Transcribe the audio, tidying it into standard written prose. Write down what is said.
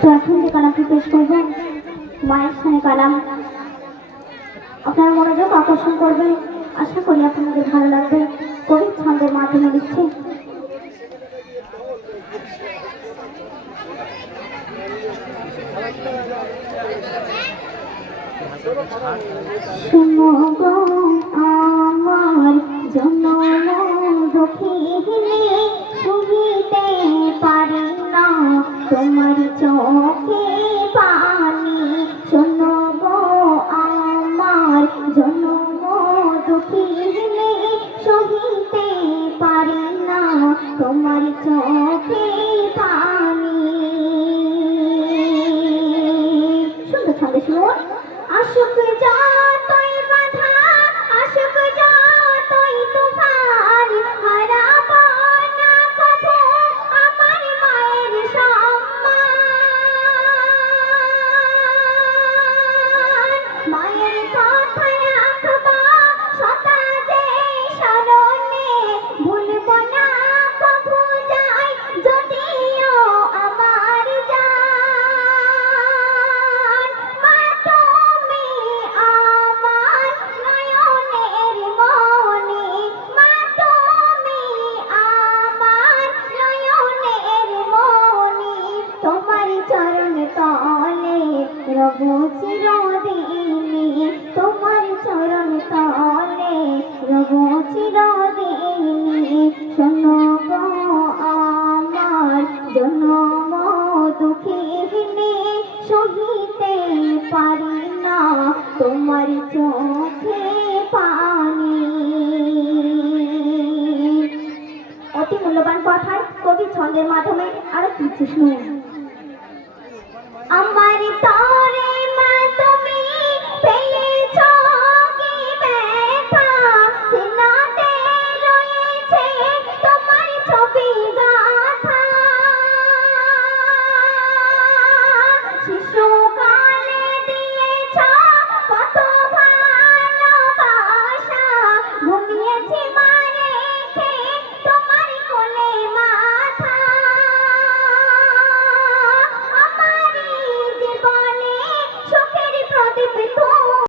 তো এখন যে কালামটি পেশ করবেন মায়ের স্থানে কালাম, আপনার মনোযোগ আকর্ষণ করবে। আশা করি আপনাদের ভালো লাগবে। কবি ছন্দের মাধ্যমে লিখছে। আমার জন্য দুঃখিনী শুনিতে পারি না তোমার চোখে পানি। শোনো গো আমার জন্য দুঃখিনী সহিতে পারি না তোমার চোখে পানি। সুন্দর ছন্দে শুনুন। আশুক যতই বাধা, আশুক যতই তুফান, হারাব না কভু আমার মায়ের সম্মান। মায়ের কথায় রাখবা সদা যে স্মরণে, ভুলব না কভু যাই যদিও আমার জান। মা তুমি আমার নয়নের মণি, মা তুমি আমার নয়নের মণি। তোমার চরণ তলে রব চিরদিনী, তোমার চরণ তলে রব চিরদিনী। শোনো গো আমার জন্ম দুঃখিনী সহিতে পারি না তোমার চোখে পানি। অতি মূল্যবান কথায় কবি ছন্দের মাধ্যমে আরো কিছু শুনুন।